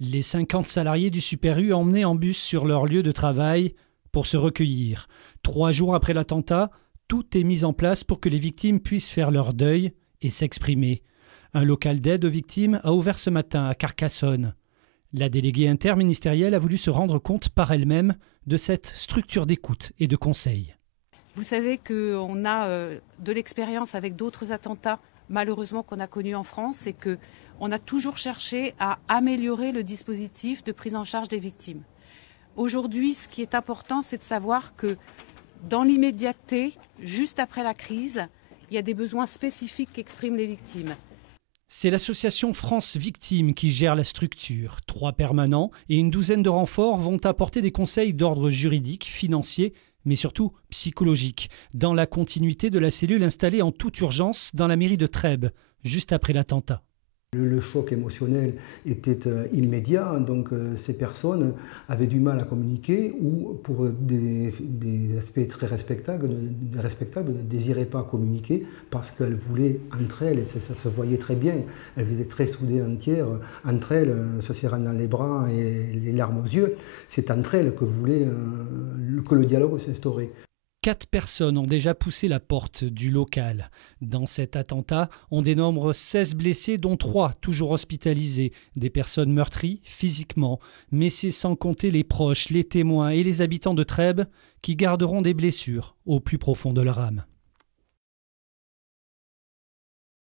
Les 50 salariés du Super U emmenés en bus sur leur lieu de travail pour se recueillir. 3 jours après l'attentat, tout est mis en place pour que les victimes puissent faire leur deuil et s'exprimer. Un local d'aide aux victimes a ouvert ce matin à Carcassonne. La déléguée interministérielle a voulu se rendre compte par elle-même de cette structure d'écoute et de conseil. Vous savez qu'on a de l'expérience avec d'autres attentats, malheureusement, qu'on a connus en France, et qu'on a toujours cherché à améliorer le dispositif de prise en charge des victimes. Aujourd'hui, ce qui est important, c'est de savoir que dans l'immédiateté, juste après la crise, il y a des besoins spécifiques qu'expriment les victimes. C'est l'association France Victimes qui gère la structure. 3 permanents et une douzaine de renforts vont apporter des conseils d'ordre juridique, financier, mais surtout psychologique, dans la continuité de la cellule installée en toute urgence dans la mairie de Trèbes, juste après l'attentat. Le choc émotionnel était immédiat, donc ces personnes avaient du mal à communiquer ou pour des aspects très respectables, ne désiraient pas communiquer parce qu'elles voulaient entre elles, et ça se voyait très bien, elles étaient très soudées entre elles, se serrant dans les bras et les larmes aux yeux. C'est entre elles que voulaient que le dialogue s'instaurait. 4 personnes ont déjà poussé la porte du local. Dans cet attentat, on dénombre 16 blessés, dont 3 toujours hospitalisés, des personnes meurtries physiquement. Mais c'est sans compter les proches, les témoins et les habitants de Trèbes qui garderont des blessures au plus profond de leur âme.